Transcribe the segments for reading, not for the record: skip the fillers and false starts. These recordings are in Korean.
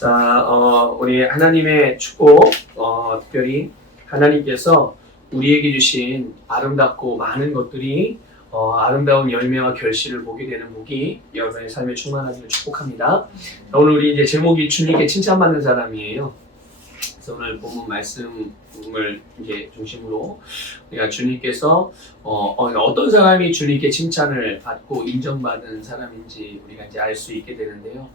자, 우리 하나님의 축복, 특별히 하나님께서 우리에게 주신 아름답고 많은 것들이 아름다운 열매와 결실을 보게 되는 복이 여러분의 삶에 충만하기를 축복합니다. 자, 오늘 우리 이제 제목이 주님께 칭찬받는 사람이에요. 그래서 오늘 본문 말씀을 이제 중심으로 우리가 주님께서 어떤 사람이 주님께 칭찬을 받고 인정받은 사람인지 우리가 이제 알 수 있게 되는데요.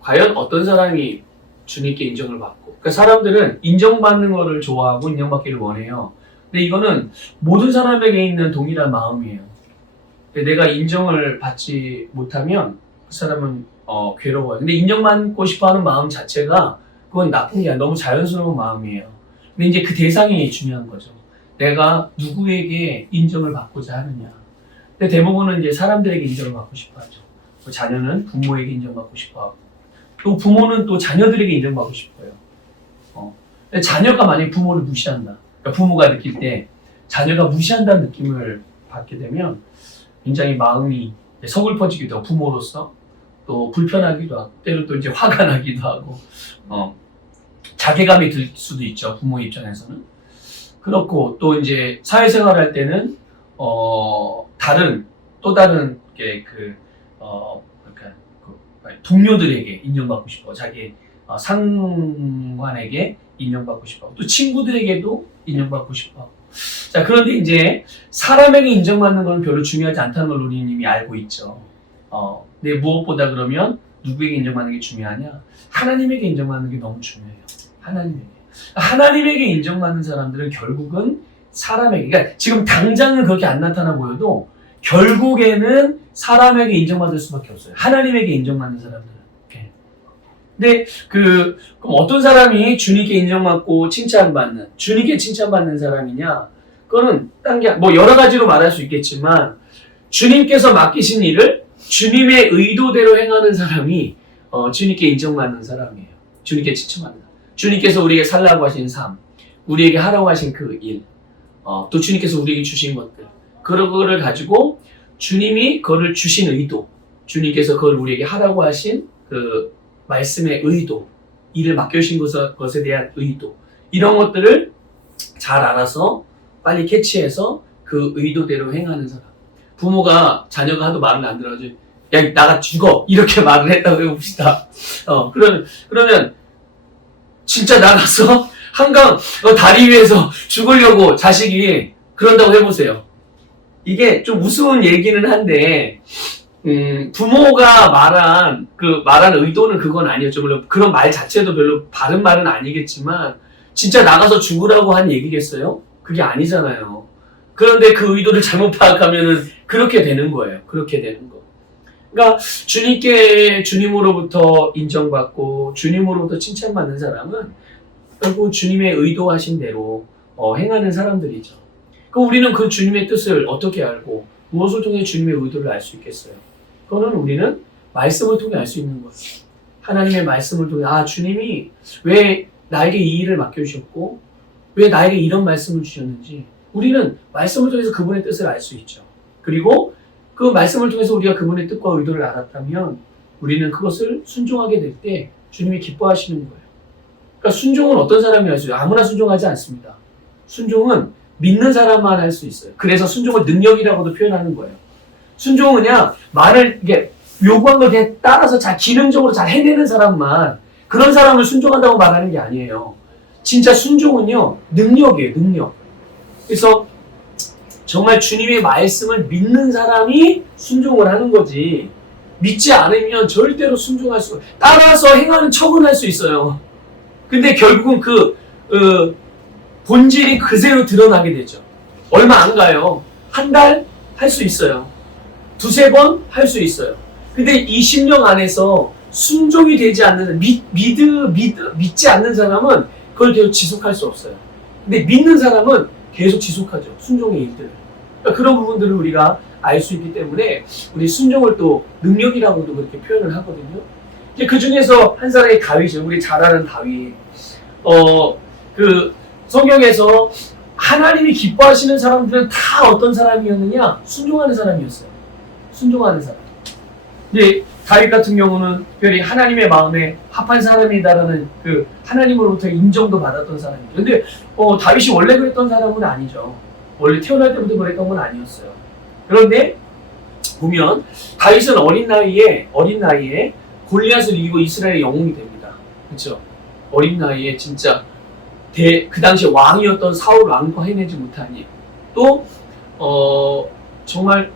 과연 어떤 사람이 주님께 인정을 받고, 그러니까 사람들은 인정받는 것을 좋아하고 인정받기를 원해요. 근데 이거는 모든 사람에게 있는 동일한 마음이에요. 내가 인정을 받지 못하면 그 사람은 괴로워요. 근데 인정받고 싶어하는 마음 자체가 그건 나쁜 게 아니라 너무 자연스러운 마음이에요. 근데 이제 그 대상이 중요한 거죠. 내가 누구에게 인정을 받고자 하느냐. 근데 대부분은 이제 사람들에게 인정을 받고 싶어하죠. 자녀는 부모에게 인정받고 싶어하고, 또 부모는 또 자녀들에게 인정받고 싶어요. 자녀가 만약에 부모를 무시한다. 그러니까 부모가 느낄 때 자녀가 무시한다는 느낌을 받게 되면 굉장히 마음이 서글퍼지기도 하고, 부모로서 또 불편하기도 하고, 때로 또 이제 화가 나기도 하고, 자괴감이 들 수도 있죠. 부모 입장에서는. 그렇고, 또 이제 사회생활 할 때는, 또 다른 게 동료들에게 인정받고 싶어. 자기 상관에게 인정받고 싶어. 또 친구들에게도 인정받고 싶어. 자, 그런데 이제 사람에게 인정받는 건 별로 중요하지 않다는 걸 우리는 이미 알고 있죠. 근데 무엇보다 그러면 누구에게 인정받는 게 중요하냐? 하나님에게 인정받는 게 너무 중요해요. 하나님에게 인정받는 사람들은 결국은 사람에게, 그러니까 지금 당장은 그렇게 안 나타나 보여도 결국에는 사람에게 인정받을 수밖에 없어요. 하나님에게 인정받는 사람들은. 근데 그럼 어떤 사람이 주님께 인정받고 칭찬받는, 주님께 칭찬받는 사람이냐? 그거는 딴 게 여러 가지로 말할 수 있겠지만 주님께서 맡기신 일을 주님의 의도대로 행하는 사람이 주님께 인정받는 사람이에요. 주님께 칭찬받는 사람. 주님께서 우리에게 살라고 하신 삶, 우리에게 하라고 하신 그 일, 또 주님께서 우리에게 주신 것들, 그런 거를 가지고 주님이 그거를 주신 의도, 주님께서 그걸 우리에게 하라고 하신 그 말씀의 의도, 일을 맡겨주신 것에 대한 의도, 이런 것들을 잘 알아서 빨리 캐치해서 그 의도대로 행하는 사람. 부모가 자녀가 하도 말을 안 들어가지고 야 나가 죽어 이렇게 말을 했다고 해봅시다. 그러면 진짜 나가서 한강 다리 위에서 죽으려고 자식이 그런다고 해보세요. 이게 좀 우스운 얘기는 한데, 부모가 말한 의도는 그건 아니었죠. 물론 그런 말 자체도 별로 바른 말은 아니겠지만, 진짜 나가서 죽으라고 한 얘기겠어요? 그게 아니잖아요. 그런데 그 의도를 잘못 파악하면은 그렇게 되는 거예요. 그렇게 되는 거. 그러니까 주님으로부터 인정받고, 주님으로부터 칭찬받는 사람은 결국 주님의 의도하신 대로 행하는 사람들이죠. 그럼 우리는 그 주님의 뜻을 어떻게 알고 무엇을 통해 주님의 의도를 알 수 있겠어요? 그거는 우리는 말씀을 통해 알 수 있는 거예요. 하나님의 말씀을 통해 주님이 왜 나에게 이 일을 맡겨주셨고 왜 나에게 이런 말씀을 주셨는지 우리는 말씀을 통해서 그분의 뜻을 알 수 있죠. 그리고 그 말씀을 통해서 우리가 그분의 뜻과 의도를 알았다면 우리는 그것을 순종하게 될 때 주님이 기뻐하시는 거예요. 그러니까 순종은 어떤 사람이 할 수 있어요? 아무나 순종하지 않습니다. 순종은 믿는 사람만 할 수 있어요. 그래서 순종을 능력이라고도 표현하는 거예요. 순종은 그냥 말을 요구한 걸 그냥 따라서 기능적으로 잘 해내는 사람만, 그런 사람을 순종한다고 말하는 게 아니에요. 진짜 순종은요, 능력이에요, 능력. 그래서 정말 주님의 말씀을 믿는 사람이 순종을 하는 거지, 믿지 않으면 절대로 순종할 수가, 따라서 행하는 척은 할 수 있어요. 근데 결국은 본질이 그대로 드러나게 되죠. 얼마 안 가요. 한 달 할 수 있어요. 두세 번 할 수 있어요. 근데 이 심령 안에서 순종이 되지 않는, 믿지 않는 사람은 그걸 계속 지속할 수 없어요. 근데 믿는 사람은 계속 지속하죠. 순종의 일들을. 그러니까 그런 부분들을 우리가 알 수 있기 때문에 우리 순종을 또 능력이라고도 그렇게 표현을 하거든요. 그 중에서 한 사람이 다윗이죠. 우리 잘 아는 다윗. 성경에서 하나님이 기뻐하시는 사람들은 다 어떤 사람이었느냐? 순종하는 사람이었어요. 순종하는 사람. 근데 다윗 같은 경우는 특별히 하나님의 마음에 합한 사람이다라는 그 하나님으로부터 인정도 받았던 사람이죠. 근데 다윗이 원래 그랬던 사람은 아니죠. 원래 태어날 때부터 그랬던 건 아니었어요. 그런데 보면 다윗은 어린 나이에 골리앗을 이기고 이스라엘의 영웅이 됩니다. 그렇죠? 어린 나이에 진짜 그 당시에 왕이었던 사울 왕도 해내지 못하니 또 정말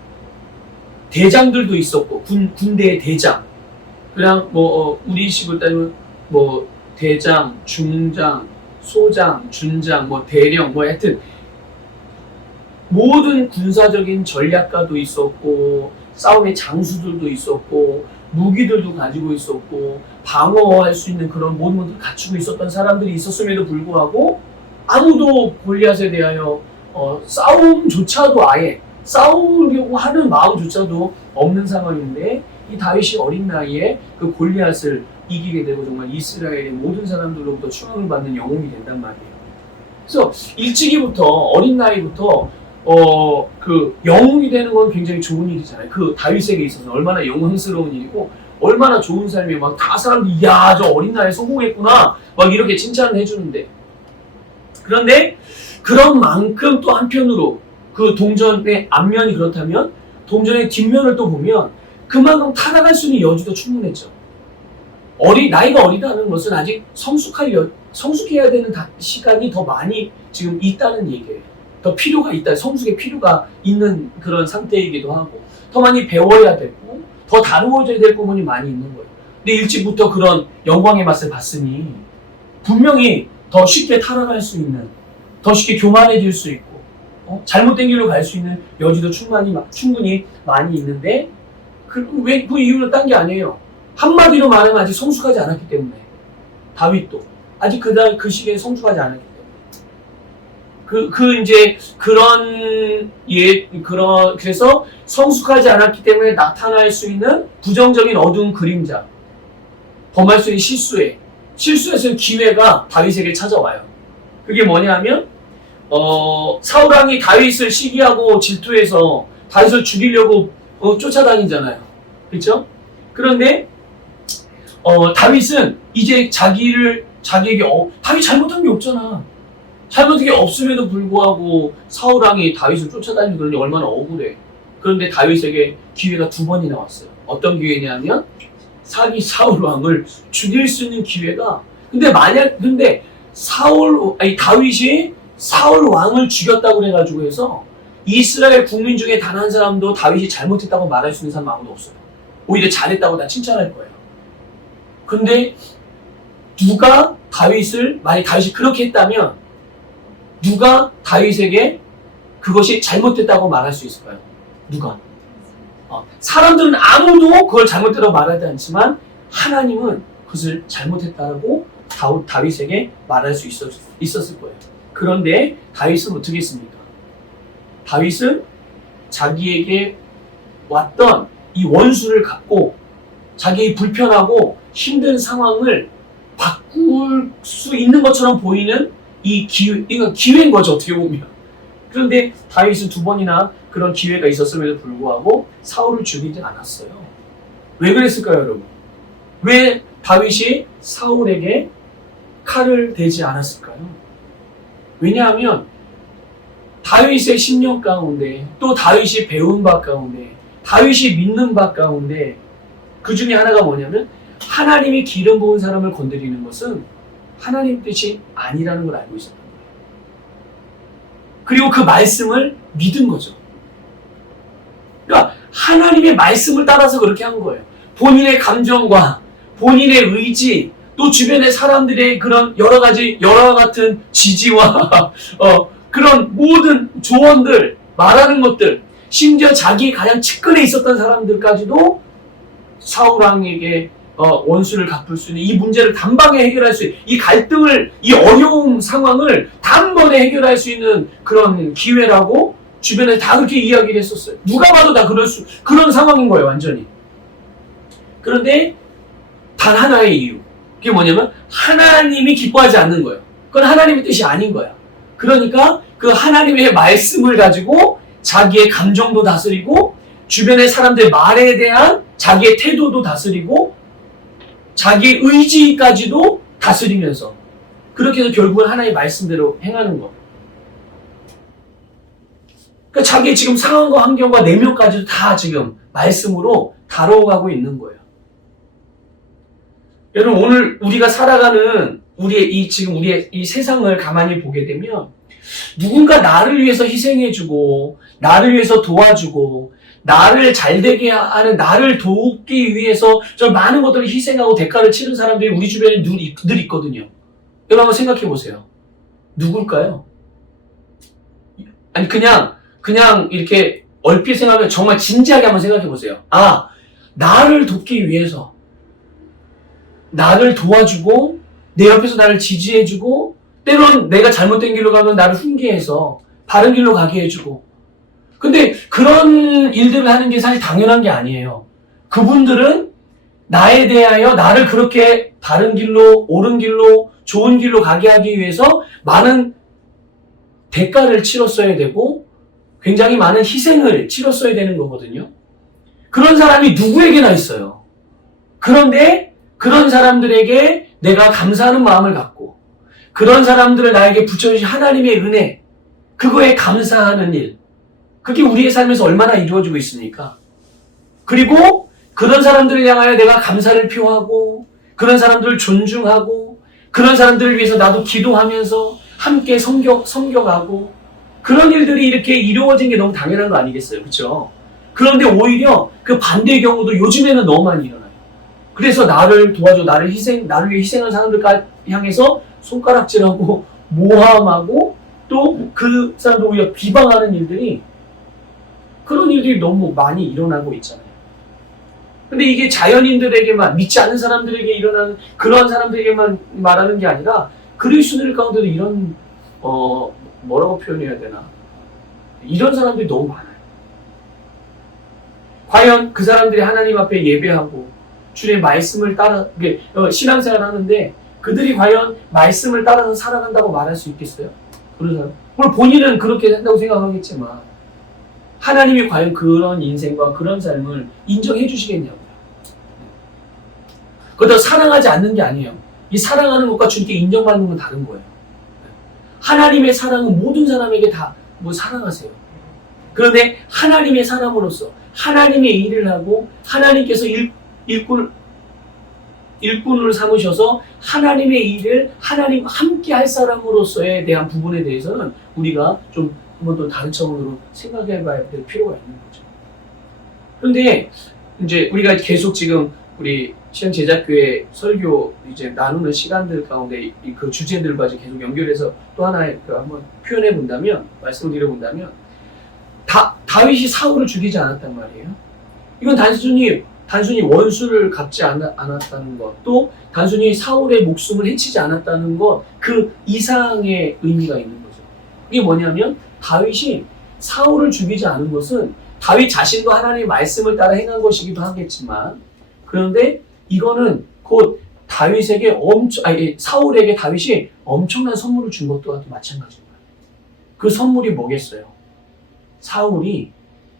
대장들도 있었고 군대의 대장 그냥 우리식으로 따지면 대장, 중장, 소장, 준장, 대령 하여튼 모든 군사적인 전략가도 있었고 싸움의 장수들도 있었고 무기들도 가지고 있었고 방어할 수 있는 그런 모든 것들을 갖추고 있었던 사람들이 있었음에도 불구하고 아무도 골리앗에 대하여 싸움조차도 아예 싸우려고 하는 마음조차도 없는 상황인데 이 다윗이 어린 나이에 그 골리앗을 이기게 되고 정말 이스라엘의 모든 사람들로부터 추앙을 받는 영웅이 된단 말이에요. 그래서 일찍이부터 어린 나이부터 그 영웅이 되는 건 굉장히 좋은 일이잖아요. 그 다윗에게 있어서 얼마나 영광스러운 일이고 얼마나 좋은 삶이에요. 막 다 사람들이 야, 저 어린 나이에 성공했구나 막 이렇게 칭찬을 해주는데 그런데 그런 만큼 또 한편으로 그 동전의 앞면이 그렇다면 동전의 뒷면을 또 보면 그만큼 타락할 수 있는 여지도 충분했죠. 나이가 어리다는 것은 아직 성숙해야 되는 시간이 더 많이 지금 있다는 얘기예요. 더 필요가 있다. 성숙의 필요가 있는 그런 상태이기도 하고 더 많이 배워야 되고 더 다루어져야 될 부분이 많이 있는 거예요. 근데 일찍부터 그런 영광의 맛을 봤으니 분명히 더 쉽게 타락할 수 있는 더 쉽게 교만해질 수 있고 잘못된 길로 갈 수 있는 여지도 충분히 많이 있는데 그 이유는 딴 게 아니에요. 한마디로 말하면 아직 성숙하지 않았기 때문에 다윗도 아직 그 시기에 성숙하지 않았기 때문에 그래서 성숙하지 않았기 때문에 나타날 수 있는 부정적인 어두운 그림자 범할 수 있는 실수에서는 기회가 다윗에게 찾아와요. 그게 뭐냐면 사울왕이 다윗을 시기하고 질투해서 다윗을 죽이려고 쫓아다니잖아요. 그렇죠? 그런데 다윗은 이제 자기에게 다윗 잘못한 게 없잖아. 잘못한 게 없음에도 불구하고 사울왕이 다윗을 쫓아다니고 그러니 얼마나 억울해. 그런데 다윗에게 기회가 2번이나 왔어요. 어떤 기회냐면 사울왕을 죽일 수 있는 기회가 근데 다윗이 사울 왕을 죽였다고 해가지고 해서 이스라엘 국민 중에 단 한 사람도 다윗이 잘못했다고 말할 수 있는 사람 아무도 없어요. 오히려 잘했다고 다 칭찬할 거예요. 근데 만약 다윗이 그렇게 했다면 누가 다윗에게 그것이 잘못됐다고 말할 수 있을까요? 누가? 사람들은 아무도 그걸 잘못됐다고 말하지 않지만 하나님은 그것을 잘못했다고 다윗에게 말할 수 있었을 거예요. 그런데 다윗은 어떻게 했습니까? 다윗은 자기에게 왔던 이 원수를 갖고 자기의 불편하고 힘든 상황을 바꿀 수 있는 것처럼 보이는 이건 기회인 거죠, 어떻게 보면. 그런데 다윗은 2번이나 그런 기회가 있었음에도 불구하고 사울을 죽이지 않았어요. 왜 그랬을까요, 여러분? 왜 다윗이 사울에게 칼을 대지 않았을까요? 왜냐하면 다윗의 신령 가운데 또 다윗이 배운 바 가운데 다윗이 믿는 바 가운데 그 중에 하나가 뭐냐면 하나님이 기름 부은 사람을 건드리는 것은 하나님 뜻이 아니라는 걸 알고 있었던 거예요. 그리고 그 말씀을 믿은 거죠. 그러니까 하나님의 말씀을 따라서 그렇게 한 거예요. 본인의 감정과 본인의 의지 또 주변의 사람들의 그런 여러 같은 지지와 그런 모든 조언들 말하는 것들 심지어 자기 가장 측근에 있었던 사람들까지도 사울왕에게 원수를 갚을 수 있는 이 문제를 단방에 해결할 수 있는 이 갈등을 이 어려운 상황을 단번에 해결할 수 있는 그런 기회라고 주변에 다 그렇게 이야기를 했었어요. 누가 봐도 다 그런 상황인 거예요, 완전히. 그런데 단 하나의 이유. 그게 뭐냐면 하나님이 기뻐하지 않는 거예요. 그건 하나님의 뜻이 아닌 거야. 그러니까 그 하나님의 말씀을 가지고 자기의 감정도 다스리고 주변의 사람들 말에 대한 자기의 태도도 다스리고 자기의 의지까지도 다스리면서 그렇게 해서 결국은 하나님의 말씀대로 행하는 것. 그러니까 자기의 지금 상황과 환경과 내면까지도 다 지금 말씀으로 다뤄가고 있는 거예요. 여러분, 오늘 우리가 살아가는 우리의 이 세상을 가만히 보게 되면 누군가 나를 위해서 희생해주고 나를 위해서 도와주고 나를 잘되게 하는, 나를 돕기 위해서 저 많은 것들을 희생하고 대가를 치른 사람들이 우리 주변에 늘 있거든요. 여러분 한번 생각해 보세요. 누굴까요? 아니 그냥 이렇게 얼핏 생각하면 정말 진지하게 한번 생각해 보세요. 아, 나를 돕기 위해서 나를 도와주고 내 옆에서 나를 지지해주고 때론 내가 잘못된 길로 가면 나를 훈계해서 바른 길로 가게 해주고. 근데 그런 일들을 하는 게 사실 당연한 게 아니에요. 그분들은 나에 대하여 나를 그렇게 바른 길로, 옳은 길로, 좋은 길로 가게 하기 위해서 많은 대가를 치렀어야 되고 굉장히 많은 희생을 치렀어야 되는 거거든요. 그런 사람이 누구에게나 있어요. 그런데 그런 사람들에게 내가 감사하는 마음을 갖고 그런 사람들을 나에게 붙여주신 하나님의 은혜, 그거에 감사하는 일, 그게 우리의 삶에서 얼마나 이루어지고 있습니까? 그리고 그런 사람들을 향하여 내가 감사를 표하고 그런 사람들을 존중하고 그런 사람들을 위해서 나도 기도하면서 함께 섬겨가고 그런 일들이 이렇게 이루어진 게 너무 당연한 거 아니겠어요? 그렇죠? 그런데 오히려 그 반대의 경우도 요즘에는 너무 많이 일어나요. 그래서 나를 도와줘, 나를 위해 희생한 사람들까지 향해서 손가락질하고 모함하고 또 그 사람들 오히려 비방하는 일들이, 그런 일들이 너무 많이 일어나고 있잖아요. 근데 이게 자연인들에게만, 믿지 않는 사람들에게 일어나는, 그런 사람들에게만 말하는 게 아니라 그리스도인들 가운데도 이런 뭐라고 표현해야 되나, 이런 사람들이 너무 많아요. 과연 그 사람들이 하나님 앞에 예배하고 주님의 말씀을 따라 신앙생활을 하는데 그들이 과연 말씀을 따라서 살아간다고 말할 수 있겠어요? 그런 사람? 물론 본인은 그렇게 한다고 생각하겠지만 하나님이 과연 그런 인생과 그런 삶을 인정해 주시겠냐고요. 그것도 사랑하지 않는 게 아니에요. 이 사랑하는 것과 주님께 인정받는 건 다른 거예요. 하나님의 사랑은 모든 사람에게 다 사랑하세요. 그런데 하나님의 사람으로서 하나님의 일을 하고 하나님께서 일꾼을 삼으셔서 하나님의 일을 하나님과 함께 할 사람으로서에 대한 부분에 대해서는 우리가 좀 한번 또 다른 차원으로 생각해 봐야 될 필요가 있는 거죠. 그런데 이제 우리가 계속 지금 우리 시흥제자교회 설교 이제 나누는 시간들 가운데 그 주제들과 계속 연결해서 또 하나의 한번 표현해 본다면, 말씀을 드려 본다면, 다윗이 사울을 죽이지 않았단 말이에요. 이건 단순히 원수를 갚지 않았다는 것, 또 단순히 사울의 목숨을 해치지 않았다는 것, 그 이상의 의미가 있는 거죠. 그게 뭐냐면 다윗이 사울을 죽이지 않은 것은 다윗 자신도 하나님의 말씀을 따라 행한 것이기도 하겠지만, 그런데 이거는 곧 사울에게 다윗이 엄청난 선물을 준 것도 마찬가지인 거예요. 그 선물이 뭐겠어요? 사울이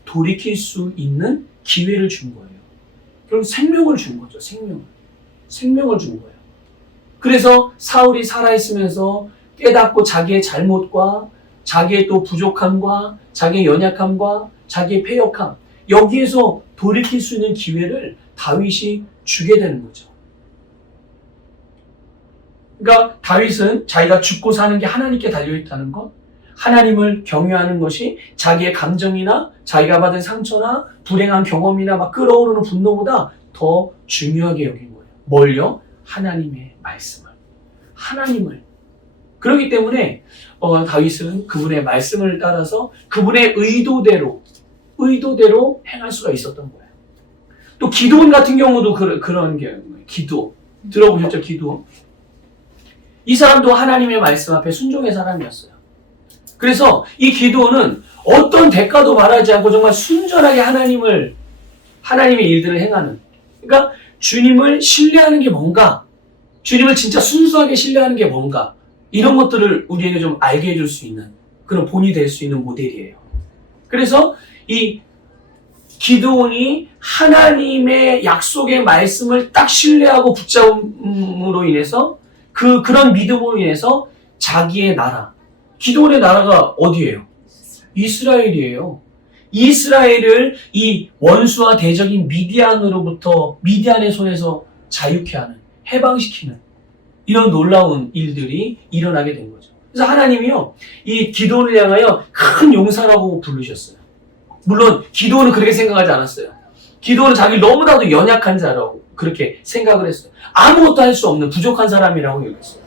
돌이킬 수 있는 기회를 준 거예요. 그럼 생명을 준 거죠. 생명을 준 거예요. 그래서 사울이 살아있으면서 깨닫고 자기의 잘못과 자기의 또 부족함과 자기의 연약함과 자기의 패역함, 여기에서 돌이킬 수 있는 기회를 다윗이 주게 되는 거죠. 그러니까 다윗은 자기가 죽고 사는 게 하나님께 달려있다는 것, 하나님을 경외하는 것이 자기의 감정이나 자기가 받은 상처나 불행한 경험이나 막 끓어오르는 분노보다 더 중요하게 여긴 거예요. 뭘요? 하나님의 말씀을. 그렇기 때문에 다윗은 그분의 말씀을 따라서 그분의 의도대로 행할 수가 있었던 거예요. 또 기도원 같은 경우도 그런 게 기도. 들어보셨죠? 기도. 이 사람도 하나님의 말씀 앞에 순종의 사람이었어요. 그래서 이 기도원은 어떤 대가도 바라지 않고 정말 순전하게 하나님의 일들을 행하는, 그러니까 주님을 신뢰하는 게 뭔가, 주님을 진짜 순수하게 신뢰하는 게 뭔가, 이런 것들을 우리에게 좀 알게 해줄 수 있는 그런 본이 될 수 있는 모델이에요. 그래서 이 기드온이 하나님의 약속의 말씀을 딱 신뢰하고 붙잡음으로 인해서 그런 믿음으로 인해서 자기의 나라, 기드온의 나라가 어디예요? 이스라엘이에요. 이스라엘을 이 원수와 대적인 미디안의 손에서 자유케 하는, 해방시키는 이런 놀라운 일들이 일어나게 된 거죠. 그래서 하나님이요, 이 기드온을 향하여 큰 용사라고 부르셨어요. 물론 기드온은 그렇게 생각하지 않았어요. 기드온은 자기를 너무나도 연약한 자라고 그렇게 생각을 했어요. 아무것도 할 수 없는 부족한 사람이라고 여겼어요.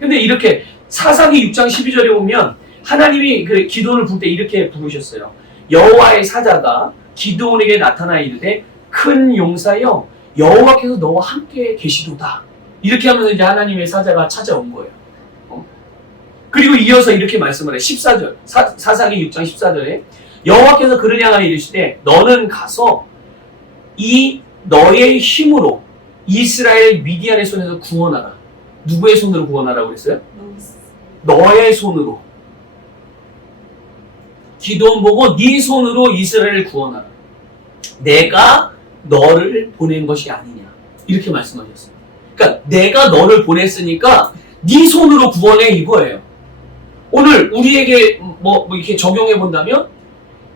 근데 이렇게 사사기 6장 12절에 보면 하나님이 그 기드온을 부를 때 이렇게 부르셨어요. 여호와의 사자가 기드온에게 나타나 이르되 큰 용사여 여호와께서 너와 함께 계시도다. 이렇게 하면서 이제 하나님의 사자가 찾아온 거예요. 그리고 이어서 이렇게 말씀을 해. 14절 사사기 6장 14절에 여호와께서 그를 향하여 이르시되 너는 가서 이 너의 힘으로 이스라엘 미디안의 손에서 구원하라. 누구의 손으로 구원하라고 그랬어요? 너의 손으로. 기드온 보고 네 손으로 이스라엘을 구원하라. 내가 너를 보낸 것이 아니냐. 이렇게 말씀하셨어요. 그러니까 내가 너를 보냈으니까 네 손으로 구원해 이거예요. 오늘 우리에게 뭐 이렇게 적용해 본다면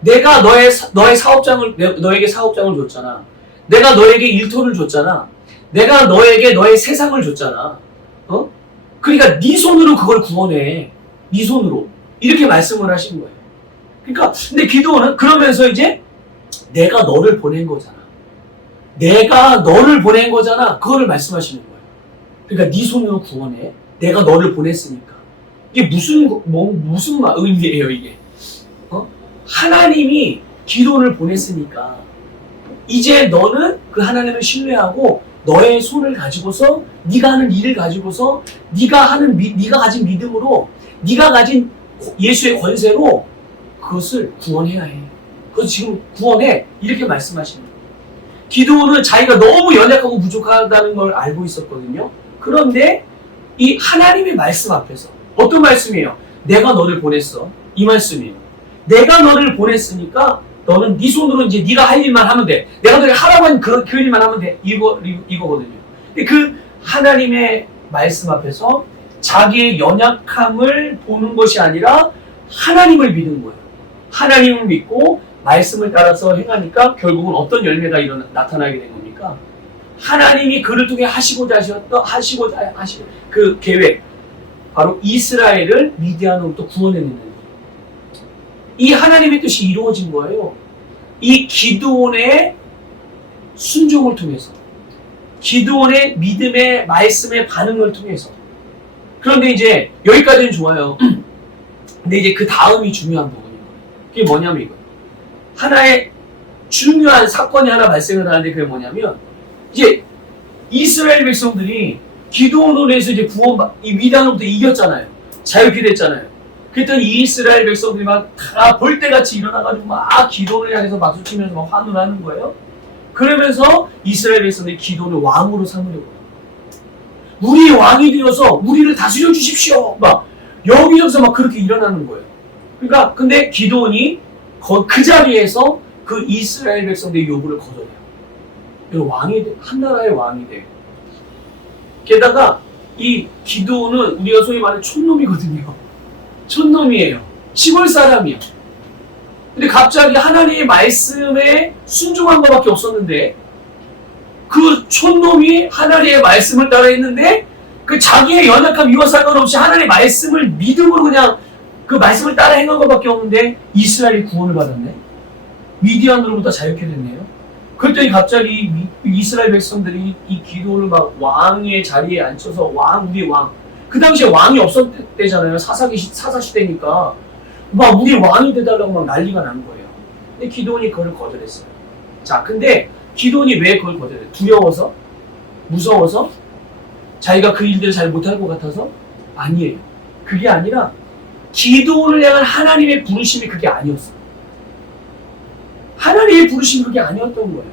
내가 너의 사업장을 너에게 사업장을 줬잖아. 내가 너에게 일터를 줬잖아. 내가 너에게 너의 세상을 줬잖아. 그러니까 네 손으로 그걸 구원해. 네 손으로. 이렇게 말씀을 하신 거예요. 그러니까 근데 기드온은 그러면서 이제 내가 너를 보낸 거잖아. 내가 너를 보낸 거잖아. 그거를 말씀하시는 거예요. 그러니까 네 손으로 구원해. 내가 너를 보냈으니까. 이게 무슨 의미예요, 이게? 하나님이 기도를 보냈으니까 이제 너는 그 하나님을 신뢰하고 너의 손을 가지고서 네가 하는 일을 가지고서 네가 가진 믿음으로 네가 가진 예수의 권세로 그것을 구원해야 해. 그래서 지금 구원해. 이렇게 말씀하시는 거예요. 기드온은 자기가 너무 연약하고 부족하다는 걸 알고 있었거든요. 그런데 이 하나님의 말씀 앞에서 어떤 말씀이에요? 내가 너를 보냈어. 이 말씀이에요. 내가 너를 보냈으니까 너는 네 손으로 이제 네가 할 일만 하면 돼. 내가 너를 하라고 한 그 일만 하면 돼. 이거거든요. 근데 그 하나님의 말씀 앞에서 자기의 연약함을 보는 것이 아니라 하나님을 믿는 거예요. 하나님을 믿고 말씀을 따라서 행하니까 결국은 어떤 열매가 나타나게 된 겁니까? 하나님이 그를 통해 하시고자 하신 그 계획, 바로 이스라엘을 미디안으로부터 구원해내는 거예요. 이 하나님의 뜻이 이루어진 거예요. 이 기드온의 순종을 통해서, 기드온의 믿음의 말씀의 반응을 통해서. 그런데 이제 여기까지는 좋아요. 근데 이제 그 다음이 중요한 부분인 거예요. 그게 뭐냐면 이거예요. 하나의 중요한 사건이 하나 발생을 하는데 그게 뭐냐면 이제 이스라엘 백성들이 기드온으로 해서 이제 이 미디안으로부터 이겼잖아요. 자유케 됐잖아요. 그랬더니 이스라엘 백성들이 막 다 벌떼같이 일어나가지고 막 기드온을 향해서 박수치면서 막 환호를 하는 거예요. 그러면서 이스라엘 백성들이 기드온을 왕으로 삼으려고. 우리의 왕이 되어서 우리를 다스려 주십시오. 막 여기저기서 막 그렇게 일어나는 거예요. 그러니까 근데 기드온이 그 자리에서 그 이스라엘 백성들의 요구를 거절해요. 왕이 돼, 한 나라의 왕이 돼요. 게다가 이 기드온은 우리가 소위 말하는 촌놈이거든요. 촌놈이에요. 시골 사람이야. 근데 갑자기 하나님의 말씀에 순종한 것밖에 없었는데 그 촌놈이 하나님의 말씀을 따라 했는데 그 자기의 연약함 이와 상관없이 하나님의 말씀을 믿음으로 그냥 그 말씀을 따라 행한 것밖에 없는데 이스라엘이 구원을 받았네. 미디안으로부터 자유케 됐네요. 그랬더니 갑자기 이스라엘 백성들이 이 기드온을 막 왕의 자리에 앉혀서 우리 왕. 그 당시에 왕이 없었대잖아요. 사사 시대니까. 막 우리 왕이 되달라고 막 난리가 난 거예요. 근데 기드온이 그걸 거절했어요. 자, 근데 기드온이 왜 그걸 거절해요? 두려워서? 무서워서? 자기가 그 일들을 잘 못할 것 같아서? 아니에요. 그게 아니라 기드온을 향한 하나님의 부르심이 그게 아니었어요. 하나님의 부르심이 그게 아니었던 거예요.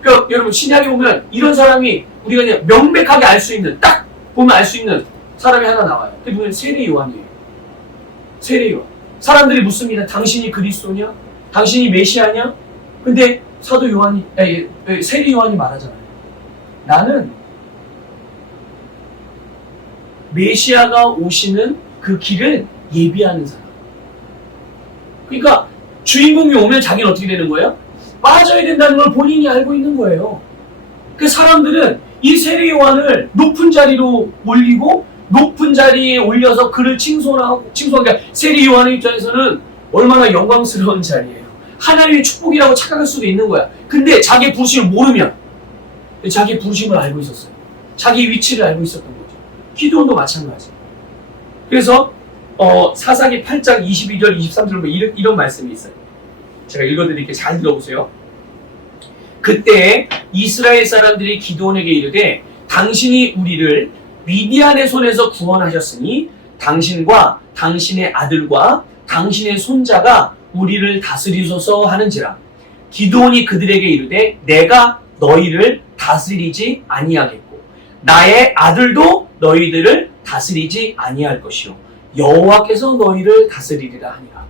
그러니까 여러분 신약에 보면 이런 사람이 우리가 그냥 명백하게 알 수 있는, 딱 보면 알 수 있는 사람이 하나 나와요. 그게 누구냐면 세례 요한이에요. 세례 요한. 사람들이 묻습니다. 당신이 그리스도냐? 당신이 메시아냐? 근데 사도 요한이, 세리 요한이 말하잖아요. 나는 메시아가 오시는 그 길을 예비하는 사람. 그러니까 주인공이 오면 자기는 어떻게 되는 거예요? 빠져야 된다는 걸 본인이 알고 있는 거예요. 그 사람들은 이 세례 요한을 높은 자리로 올리고 높은 자리에 올려서 그를 칭송하고 그러니까 세례 요한의 입장에서는 얼마나 영광스러운 자리예요. 하나님의 축복이라고 착각할 수도 있는 거야. 근데 자기의 부르심을 모르면 자기의 부르심을 알고 있었어요. 자기 위치를 알고 있었던 거죠. 기도원도 마찬가지. 그래서 사사기 8장 22절 23절 이런 말씀이 있어요. 제가 읽어드릴게요. 잘 들어보세요. 그때 이스라엘 사람들이 기드온에게 이르되 당신이 우리를 미디안의 손에서 구원하셨으니 당신과 당신의 아들과 당신의 손자가 우리를 다스리소서 하는지라. 기드온이 그들에게 이르되 내가 너희를 다스리지 아니하겠고 나의 아들도 너희들을 다스리지 아니할 것이요 여호와께서 너희를 다스리리라 하니라.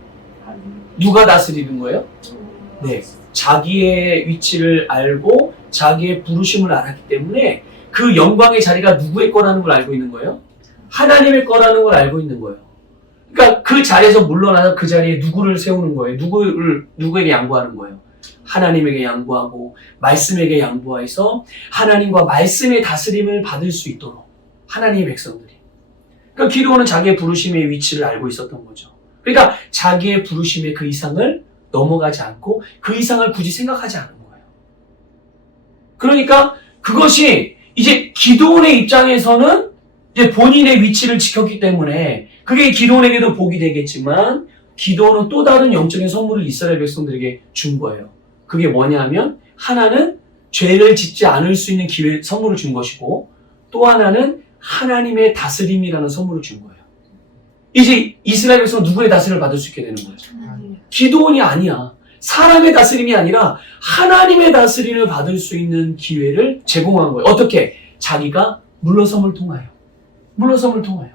누가 다스리는 거예요? 네, 자기의 위치를 알고 자기의 부르심을 알았기 때문에 그 영광의 자리가 누구의 거라는 걸 알고 있는 거예요? 하나님의 거라는 걸 알고 있는 거예요. 그러니까 그 자리에서 물러나서 그 자리에 누구를 세우는 거예요? 누구에게 양보하는 거예요? 하나님에게 양보하고 말씀에게 양보해서 하나님과 말씀의 다스림을 받을 수 있도록 하나님의 백성들이. 그러니까 기드온은 자기의 부르심의 위치를 알고 있었던 거죠. 그러니까 자기의 부르심의 그 이상을 넘어가지 않고 그 이상을 굳이 생각하지 않은 거예요. 그러니까 그것이 이제 기드온의 입장에서는 이제 본인의 위치를 지켰기 때문에 그게 기드온에게도 복이 되겠지만 기드온은 또 다른 영적인 선물을 이스라엘 백성들에게 준 거예요. 그게 뭐냐면 하나는 죄를 짓지 않을 수 있는 기회, 선물을 준 것이고 또 하나는 하나님의 다스림이라는 선물을 준 거예요. 이제 이스라엘 백성은 누구의 다스림을 받을 수 있게 되는 거예요? 기드온이 아니야. 사람의 다스림이 아니라 하나님의 다스림을 받을 수 있는 기회를 제공한 거예요. 어떻게? 자기가 물러섬을 통하여. 물러섬을 통하여.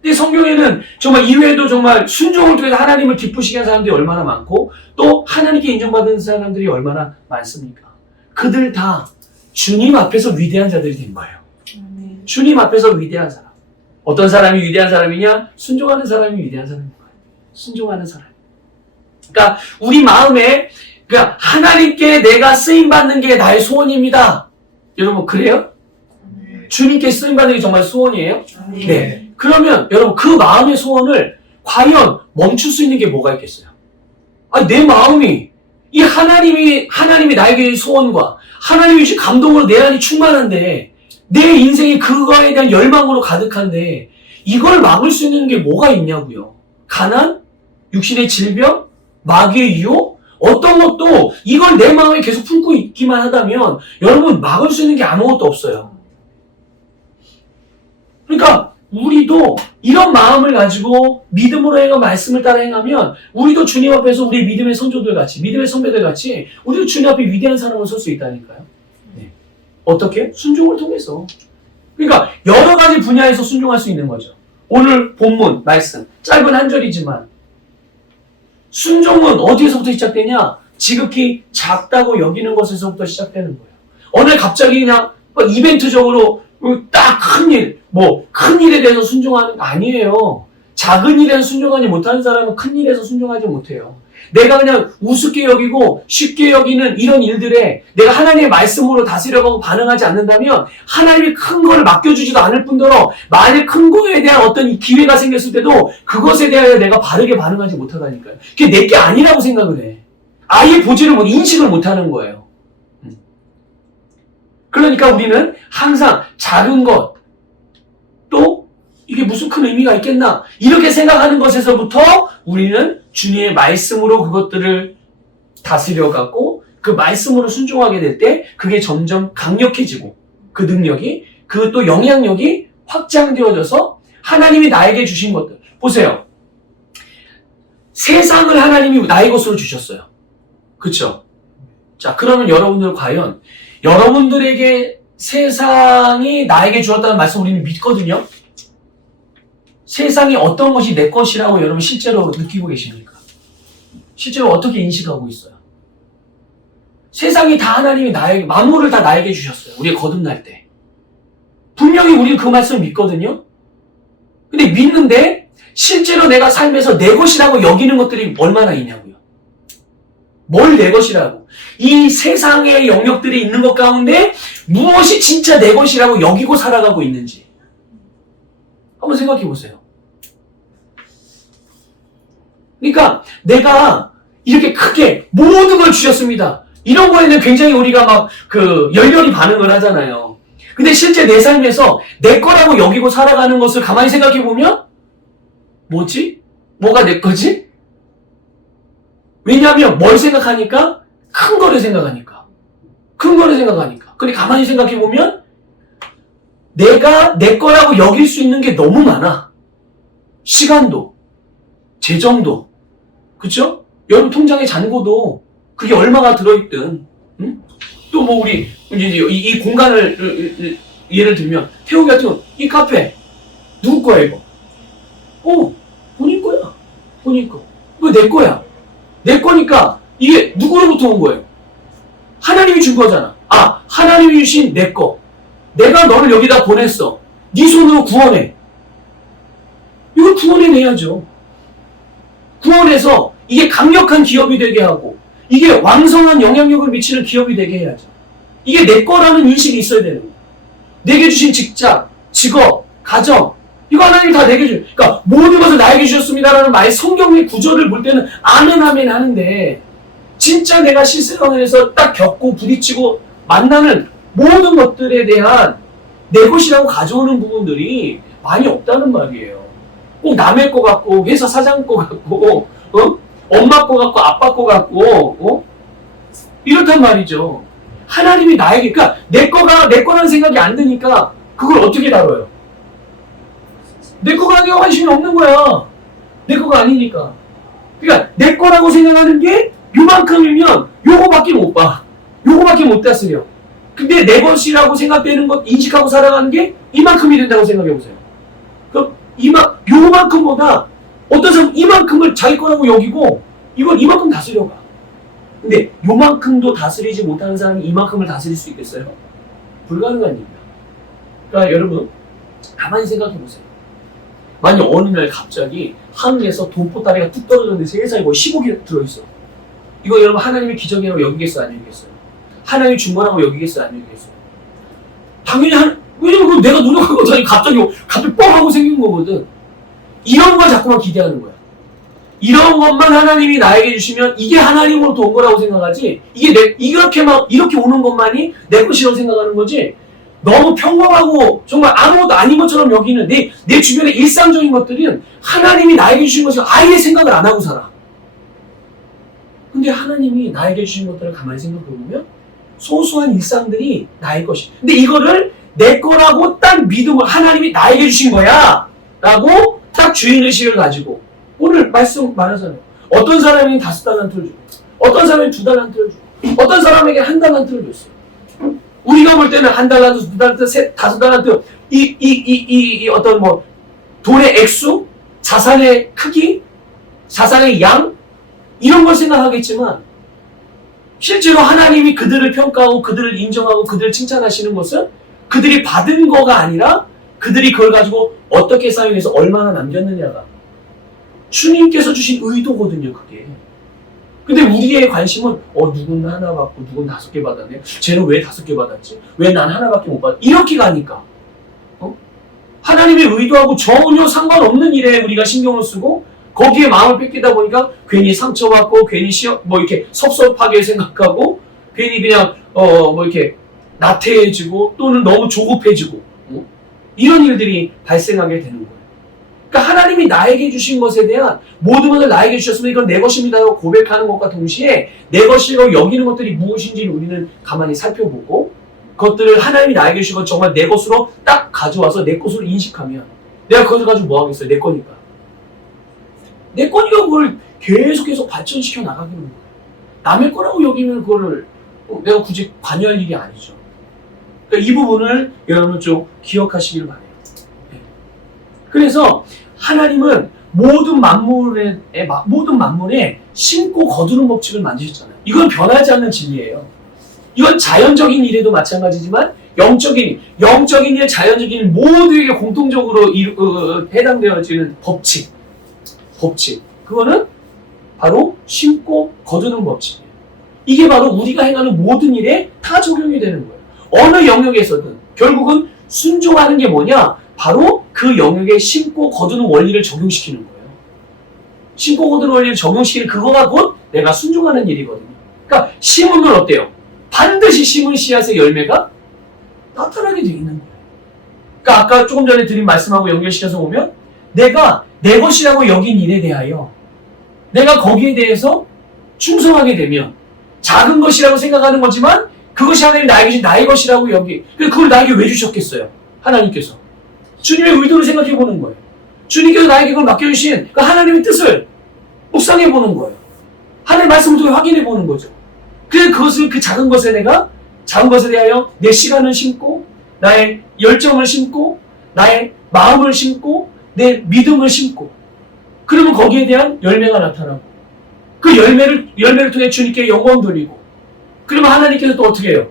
근데 성경에는 정말 이외에도 정말 순종을 통해서 하나님을 기쁘시게 한 사람들이 얼마나 많고 또 하나님께 인정받은 사람들이 얼마나 많습니까? 그들 다 주님 앞에서 위대한 자들이 된 거예요. 주님 앞에서 위대한 사람. 어떤 사람이 위대한 사람이냐? 순종하는 사람이 위대한 사람인 거예요. 순종하는 사람. 그러니까 우리 마음에 그러니까 하나님께 내가 쓰임받는 게 나의 소원입니다. 여러분 그래요? 주님께 쓰임받는 게 정말 소원이에요? 네. 그러면 여러분 그 마음의 소원을 과연 멈출 수 있는 게 뭐가 있겠어요? 아니, 내 마음이 이 하나님이 나에게 소원과 하나님이 주신 감동으로 내 안이 충만한데 내 인생이 그거에 대한 열망으로 가득한데 이걸 막을 수 있는 게 뭐가 있냐고요. 가난? 육신의 질병? 마귀의 유혹? 어떤 것도 이걸 내 마음에 계속 품고 있기만 하다면 여러분 막을 수 있는 게 아무것도 없어요. 그러니까 우리도 이런 마음을 가지고 믿음으로 행하고 말씀을 따라 행하면 우리도 주님 앞에서 우리 믿음의 선조들 같이 믿음의 선배들 같이 우리도 주님 앞에 위대한 사람으로 설 수 있다니까요. 네. 어떻게? 순종을 통해서. 그러니까 여러 가지 분야에서 순종할 수 있는 거죠. 오늘 본문 말씀 짧은 한 절이지만 순종은 어디에서부터 시작되냐? 지극히 작다고 여기는 것에서부터 시작되는 거예요. 오늘 갑자기 그냥 이벤트적으로 딱 큰 일에 대해서 순종하는 거 아니에요. 작은 일에서 순종하지 못하는 사람은 큰 일에서 순종하지 못해요. 내가 그냥 우습게 여기고 쉽게 여기는 이런 일들에 내가 하나님의 말씀으로 다스려가고 반응하지 않는다면 하나님이 큰 거를 맡겨주지도 않을 뿐더러 만일 큰 거에 대한 어떤 기회가 생겼을 때도 그것에 대하여 내가 바르게 반응하지 못하다니까요. 그게 내게 아니라고 생각을 해. 아예 보지를 못, 인식을 못하는 거예요. 그러니까 우리는 항상 작은 것, 또 이게 무슨 큰 의미가 있겠나 이렇게 생각하는 것에서부터 우리는 주님의 말씀으로 그것들을 다스려갖고 그 말씀으로 순종하게 될 때 그게 점점 강력해지고 그 능력이 그 또 영향력이 확장되어져서 하나님이 나에게 주신 것들 보세요. 세상을 하나님이 나의 것으로 주셨어요. 그렇죠? 자, 그러면 여러분들 과연 여러분들에게 세상이 나에게 주었다는 말씀 우리는 믿거든요. 세상이 어떤 것이 내 것이라고 여러분 실제로 느끼고 계십니까? 실제로 어떻게 인식하고 있어요? 세상이 다 하나님이 나에게, 만물을 다 나에게 주셨어요. 우리가 거듭날 때. 분명히 우리는 그 말씀을 믿거든요. 근데 믿는데 실제로 내가 삶에서 내 것이라고 여기는 것들이 얼마나 있냐고요. 뭘 내 것이라고. 이 세상의 영역들이 있는 것 가운데 무엇이 진짜 내 것이라고 여기고 살아가고 있는지. 한번 생각해 보세요. 그러니까 내가 이렇게 크게 모든 걸 주셨습니다. 이런 거에는 굉장히 우리가 막 열렬히 반응을 하잖아요. 근데 실제 내 삶에서 내 거라고 여기고 살아가는 것을 가만히 생각해 보면 뭐지? 뭐가 내 거지? 왜냐하면 뭘 생각하니까? 큰 거를 생각하니까. 큰 거를 생각하니까. 근데 가만히 생각해 보면 내가 내 거라고 여길 수 있는 게 너무 많아. 시간도, 재정도, 그쵸? 여러분 통장에 잔고도 그게 얼마가 들어있든, 응? 또 뭐 우리 이제 이 공간을 예를 들면 태욱이 같은 거, 이 카페 누구 거야 이거? 본인 거야. 본인 거. 이거 내 거야. 내 거니까 이게 누구로부터 온 거예요? 하나님이 준 거잖아. 하나님이 주신 내 거. 내가 너를 여기다 보냈어. 네 손으로 구원해. 이걸 구원해내야죠. 구원해서 이게 강력한 기업이 되게 하고 이게 왕성한 영향력을 미치는 기업이 되게 해야죠. 이게 내 거라는 인식이 있어야 되는 거예요. 내게 주신 직장, 직업, 가정 이거 하나님이 다 내게 주. 그러니까 모든 것을 나에게 주셨습니다라는 말의 성경의 구절을 볼 때는 아멘 아멘 하는데 진짜 내가 실생활에서 딱 겪고 부딪히고 만나는 모든 것들에 대한 내 것이라고 가져오는 부분들이 많이 없다는 말이에요. 꼭 남의 거 같고 회사 사장 거 같고 엄마 거 같고 아빠 거 같고 이렇단 말이죠. 하나님이 나에게 그러니까 내 거라는 생각이 안 드니까 그걸 어떻게 다뤄요? 내 거가 아니라 관심이 없는 거야. 내 거가 아니니까. 그러니까 내 거라고 생각하는 게 요만큼이면 요거밖에 못 봐. 요거밖에 못 다스려. 근데 내 것이라고 생각되는 것 인식하고 살아가는 게 이만큼이 된다고 생각해 보세요. 그럼 요만큼보다 어떤 사람은 이만큼을 자기 거라고 여기고 이걸 이만큼 다스려가. 근데 요만큼도 다스리지 못하는 사람이 이만큼을 다스릴 수 있겠어요? 불가능한 일입니다. 그러니까 여러분 가만히 생각해 보세요. 만약 어느 날 갑자기 하늘에서 돈보따리가 뚝 떨어졌는데 세상에 거의 10억이 들어있어. 이거 여러분 하나님의 기적이라고 여기겠어요? 안 여기겠어요? 하나님이 준 거라고 여기겠어요? 안 여기겠어요? 당연히 왜냐면 그거 내가 노력한 거잖아. 갑자기 뻥 하고 생긴 거거든. 이런 걸 자꾸만 기대하는 거야. 이런 것만 하나님이 나에게 주시면 이게 하나님으로부터 온 거라고 생각하지 이게 이렇게 오는 것만이 내 것이라고 생각하는 거지 너무 평범하고 정말 아무것도 아닌 것처럼 여기는 내 주변의 일상적인 것들은 하나님이 나에게 주신 것을 아예 생각을 안 하고 살아. 근데 하나님이 나에게 주신 것들을 가만히 생각해보면 소소한 일상들이 나의 것이. 근데 이거를 내 거라고 딱 믿음을 하나님이 나에게 주신 거야 라고 딱 주인의식을 가지고 오늘 말씀 말하잖아요. 어떤 사람이 5달란트를 주고 어떤 사람이 2달란트를 주고 어떤 사람에게 1달란트를 줬어요. 우리가 볼 때는 1달란트, 2달란트, 5달란트 이 어떤 뭐 돈의 액수, 자산의 크기, 자산의 양 이런 걸 생각하겠지만 실제로 하나님이 그들을 평가하고 그들을 인정하고 그들을 칭찬하시는 것은 그들이 받은 거가 아니라 그들이 그걸 가지고 어떻게 사용해서 얼마나 남겼느냐가 주님께서 주신 의도거든요, 그게. 근데 우리의 관심은 누군 하나 받고 누군 5개 받았네. 쟤는 왜 5개 받았지? 왜 난 하나밖에 못 받았지? 이렇게 가니까 하나님의 의도하고 전혀 상관없는 일에 우리가 신경을 쓰고 거기에 마음을 뺏기다 보니까 괜히 상처받고 괜히 이렇게 섭섭하게 생각하고 괜히 그냥 이렇게 나태해지고 또는 너무 조급해지고 이런 일들이 발생하게 되는 거예요. 그러니까 하나님이 나에게 주신 것에 대한 모든 것을 나에게 주셨으면 이건 내 것입니다라고 고백하는 것과 동시에 내 것이라고 여기는 것들이 무엇인지를 우리는 가만히 살펴보고 그것들을 하나님이 나에게 주신 것 정말 내 것으로 딱 가져와서 내 것으로 인식하면 내가 그것을 가지고 뭐 하겠어요? 내 거니까. 내 거니까 그걸 계속 발전시켜 나가기는 거예요. 남의 거라고 여기면 그거를 내가 굳이 관여할 일이 아니죠. 그러니까 이 부분을 여러분 좀 기억하시길 바래요. 그래서 하나님은 모든 만물에 심고 거두는 법칙을 만드셨잖아요. 이건 변하지 않는 진리예요. 이건 자연적인 일에도 마찬가지지만 영적인 일, 자연적인 일 모두에게 공통적으로 해당되어지는 법칙. 그거는 바로 심고 거두는 법칙이에요. 이게 바로 우리가 행하는 모든 일에 다 적용이 되는 거예요. 어느 영역에서든 결국은 순종하는 게 뭐냐? 바로 그 영역에 심고 거두는 원리를 적용시키는 거예요. 심고 거두는 원리를 적용시키는 그거가 곧 내가 순종하는 일이거든요. 그러니까 심으면 어때요? 반드시 심은 씨앗의 열매가 나타나게 돼 있는 거예요. 그러니까 아까 조금 전에 드린 말씀하고 연결시켜서 보면 내가 내 것이라고 여긴 일에 대하여 내가 거기에 대해서 충성하게 되면 작은 것이라고 생각하는 거지만 그것이 하나님 나에게 주신 나의 것이라고 그걸 나에게 왜 주셨겠어요? 하나님께서. 주님의 의도를 생각해 보는 거예요. 주님께서 나에게 그걸 맡겨주신 그 하나님의 뜻을 묵상해 보는 거예요. 하나님의 말씀을 통해 확인해 보는 거죠. 그래서 그것을 그 작은 것에 대하여 내 시간을 심고 나의 열정을 심고 나의 마음을 심고 내 믿음을 심고 그러면 거기에 대한 열매가 나타나고 그 열매를 통해 주님께 영광 돌리고 그러면 하나님께서 또 어떻게 해요?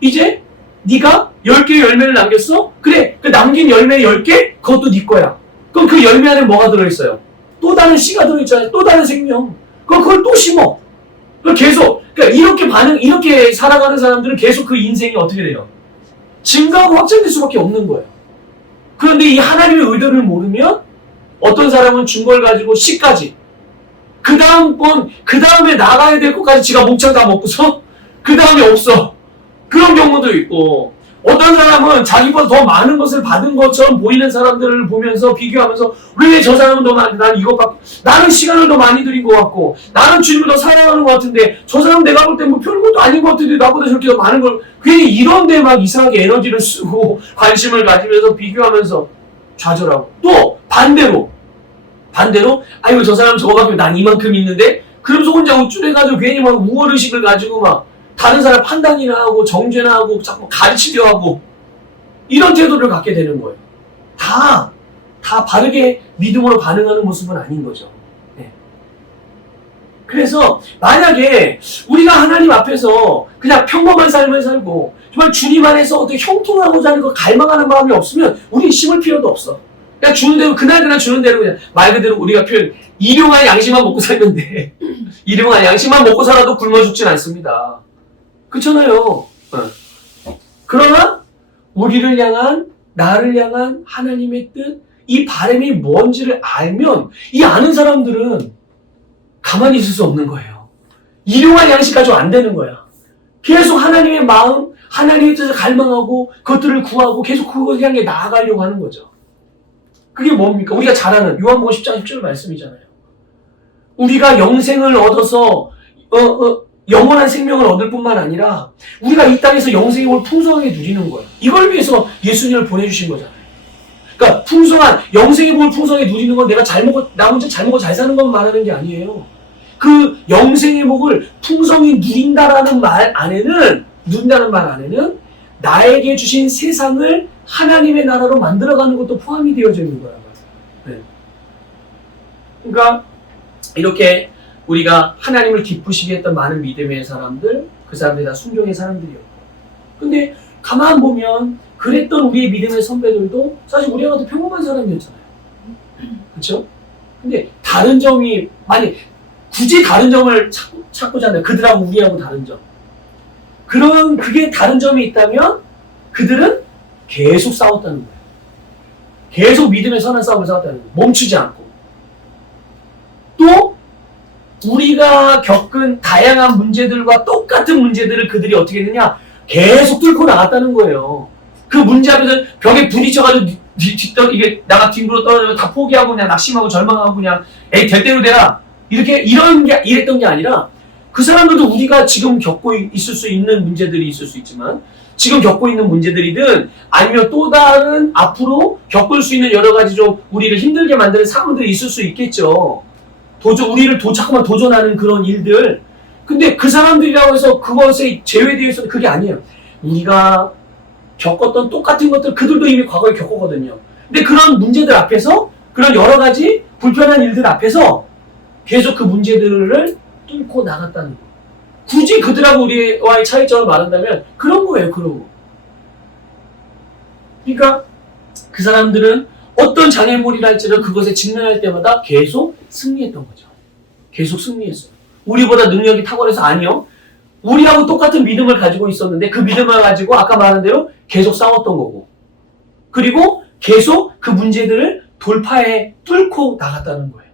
이제 네가 10개의 열매를 남겼어? 그래, 그 남긴 열매 10개? 그것도 네 거야. 그럼 그 열매 안에 뭐가 들어있어요? 또 다른 씨가 들어있잖아요. 또 다른 생명. 그럼 그걸 또 심어. 계속 이렇게 살아가는 사람들은 계속 그 인생이 어떻게 돼요? 증가하고 확장될 수밖에 없는 거예요. 그런데 이 하나님의 의도를 모르면 어떤 사람은 준 걸 가지고 씨까지 그 다음에 나가야 될 것까지 지가 몽창 다 먹고서 그 다음에 없어. 그런 경우도 있고 어떤 사람은 자기보다 더 많은 것을 받은 것처럼 보이는 사람들을 보면서 비교하면서 왜 저 사람은 더 많은데 나는 이것밖에 나는 시간을 더 많이 들인 것 같고 나는 주님을 더 사랑하는 것 같은데 저 사람 내가 볼 때 뭐 별것도 아닌 것 같은데 나보다 저렇게 더 많은 걸 괜히 이런 데 막 이상하게 에너지를 쓰고 관심을 가지면서 비교하면서 좌절하고 또 반대로 아이고 저 사람 저거밖에 난 이만큼 있는데 그러면서 혼자 우쭐해가지고 괜히 막 우월의식을 가지고 막 다른 사람 판단이나 하고 정죄나 하고 자꾸 가르치려 하고 이런 태도를 갖게 되는 거예요. 다 바르게 믿음으로 반응하는 모습은 아닌 거죠. 네. 그래서 만약에 우리가 하나님 앞에서 그냥 평범한 삶을 살고 정말 주님 안에서 어떻게 형통하고자 하는 거 갈망하는 마음이 없으면 우리 심을 필요도 없어. 그냥 주는 대로 그날 주는 대로 그냥 말 그대로 우리가 표현 일용할 양식만 먹고 살는데 일용할 양식만 먹고 살아도 굶어 죽진 않습니다. 그렇잖아요. 그러나 우리를 향한 나를 향한 하나님의 뜻, 이 바람이 뭔지를 알면 이 아는 사람들은 가만히 있을 수 없는 거예요. 일용할 양식 가지고 안 되는 거야. 계속 하나님의 마음, 하나님의 뜻을 갈망하고 그것들을 구하고 계속 그것을 향해 나아가려고 하는 거죠. 그게 뭡니까? 우리가 잘 아는 요한복음 10장 10절 말씀이잖아요. 우리가 영생을 얻어서 영원한 생명을 얻을 뿐만 아니라 우리가 이 땅에서 영생의 복을 풍성하게 누리는 거예요. 이걸 위해서 예수님을 보내주신 거잖아요. 그러니까 풍성한 영생의 복을 풍성하게 누리는 건 내가 나 혼자 잘 먹고 잘 사는 것만 말하는 게 아니에요. 그 영생의 복을 풍성히 누린다는 말 안에는 나에게 주신 세상을 하나님의 나라로 만들어가는 것도 포함이 되어져 있는 거란 말이에요. 네. 그러니까 이렇게 우리가 하나님을 기쁘시게 했던 많은 믿음의 사람들, 그 사람들이 다 순종의 사람들이었고. 근데 가만 보면 그랬던 우리의 믿음의 선배들도 사실 우리와 같은 평범한 사람이었잖아요. 그렇죠? 근데 다른 점이 굳이 다른 점을 찾고자 하는 그들하고 우리하고 다른 점. 그게 다른 점이 있다면 그들은 계속 싸웠다는 거예요. 계속 믿음의 선한 싸움을 싸웠다는 거예요. 멈추지 않고. 또 우리가 겪은 다양한 문제들과 똑같은 문제들을 그들이 어떻게 했느냐? 계속 뚫고 나갔다는 거예요. 그 문제 앞에서 벽에 부딪혀가지고 이게 나가 뒹굴어 떨어지고 다 포기하고 그냥 낙심하고 절망하고 그냥 될 대로 되라. 이랬던 게 아니라 그 사람들도 우리가 지금 겪고 있을 수 있는 문제들이 있을 수 있지만 지금 겪고 있는 문제들이든 아니면 또 다른 앞으로 겪을 수 있는 여러 가지 좀 우리를 힘들게 만드는 상황들이 있을 수 있겠죠. 우리를 자꾸만 도전하는 그런 일들. 근데 그 사람들이라고 해서 그것에 제외되어 있어도 그게 아니에요. 우리가 겪었던 똑같은 것들 그들도 이미 과거에 겪었거든요. 근데 그런 문제들 앞에서 그런 여러 가지 불편한 일들 앞에서 계속 그 문제들을 뚫고 나갔다는 거. 굳이 그들하고 우리와의 차이점을 말한다면 그런 거예요. 그런 거. 그러니까 그 사람들은 어떤 장애물이랄지를 그것에 직면할 때마다 계속 승리했던 거죠. 계속 승리했어요. 우리보다 능력이 탁월해서 아니요. 우리하고 똑같은 믿음을 가지고 있었는데 그 믿음을 가지고 아까 말한 대로 계속 싸웠던 거고, 그리고 계속 그 문제들을 돌파해 뚫고 나갔다는 거예요.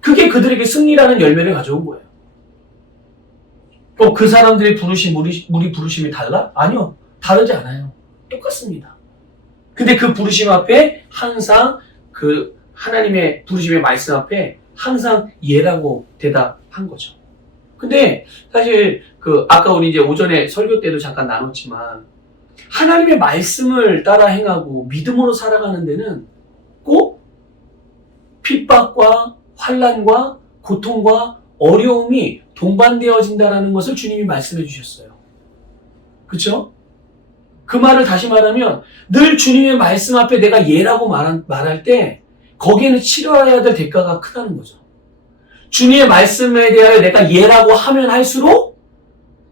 그게 그들에게 승리라는 열매를 가져온 거예요. 그럼 그 사람들의 부르심, 우리 부르심이 달라? 아니요. 다르지 않아요. 똑같습니다. 근데 그 부르심 앞에 항상 그 하나님의 부르심의 말씀 앞에 항상 예라고 대답한 거죠. 근데 사실 아까 우리 이제 오전에 설교 때도 잠깐 나눴지만 하나님의 말씀을 따라 행하고 믿음으로 살아가는 데는 꼭 핍박과 환난과 고통과 어려움이 동반되어진다라는 것을 주님이 말씀해 주셨어요. 그렇죠? 그 말을 다시 말하면 늘 주님의 말씀 앞에 내가 예라고 말할 때 거기에는 치러야 될 대가가 크다는 거죠. 주님의 말씀에 대하여 내가 예라고 하면 할수록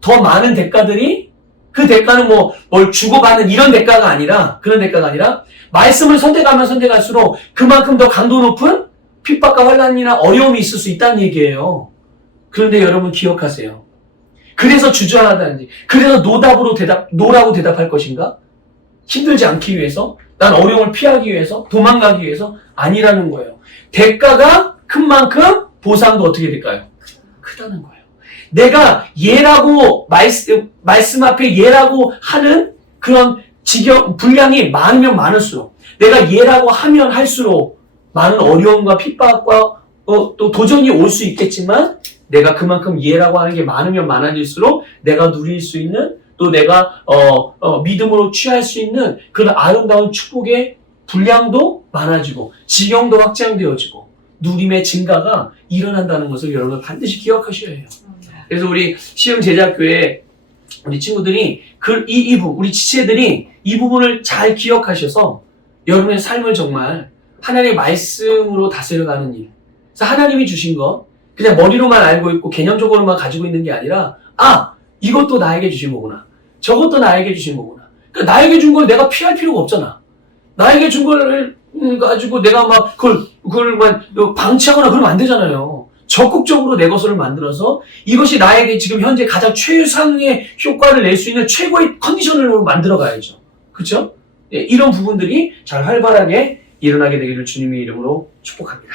더 많은 대가들이, 그 대가는 뭘 주고받는 이런 대가가 아니라, 그런 대가가 아니라 말씀을 선택하면 선택할수록 그만큼 더 강도 높은 핍박과 환난이나 어려움이 있을 수 있다는 얘기예요. 그런데 여러분 기억하세요. 그래서 주저하다든지, 그래서 노라고 대답할 것인가? 힘들지 않기 위해서? 난 어려움을 피하기 위해서? 도망가기 위해서? 아니라는 거예요. 대가가 큰 만큼 보상도 어떻게 될까요? 크다는 거예요. 내가 예라고 말씀 앞에 예라고 하는 그런 분량이 많으면 많을수록, 내가 예라고 하면 할수록 많은 어려움과 핍박과 또 도전이 올 수 있겠지만, 내가 그만큼 예라고 하는 게 많으면 많아질수록 내가 누릴 수 있는, 또 내가 믿음으로 취할 수 있는 그런 아름다운 축복의 분량도 많아지고 지경도 확장되어지고 누림의 증가가 일어난다는 것을 여러분 반드시 기억하셔야 해요. 그래서 우리 시흥제자교회 우리 친구들이 우리 지체들이 이 부분을 잘 기억하셔서 여러분의 삶을 정말 하나님의 말씀으로 다스려가는 일. 그래서 하나님이 주신 것 그냥 머리로만 알고 있고 개념적으로만 가지고 있는 게 아니라, 이것도 나에게 주신 거구나, 저것도 나에게 주신 거구나. 그러니까 나에게 준 걸 내가 피할 필요가 없잖아. 나에게 준 걸 가지고 내가 막 그걸 방치하거나 그러면 안 되잖아요. 적극적으로 내 것을 만들어서 이것이 나에게 지금 현재 가장 최상의 효과를 낼 수 있는 최고의 컨디션을 만들어 가야죠. 그렇죠? 이런 부분들이 잘 활발하게 일어나게 되기를 주님의 이름으로 축복합니다.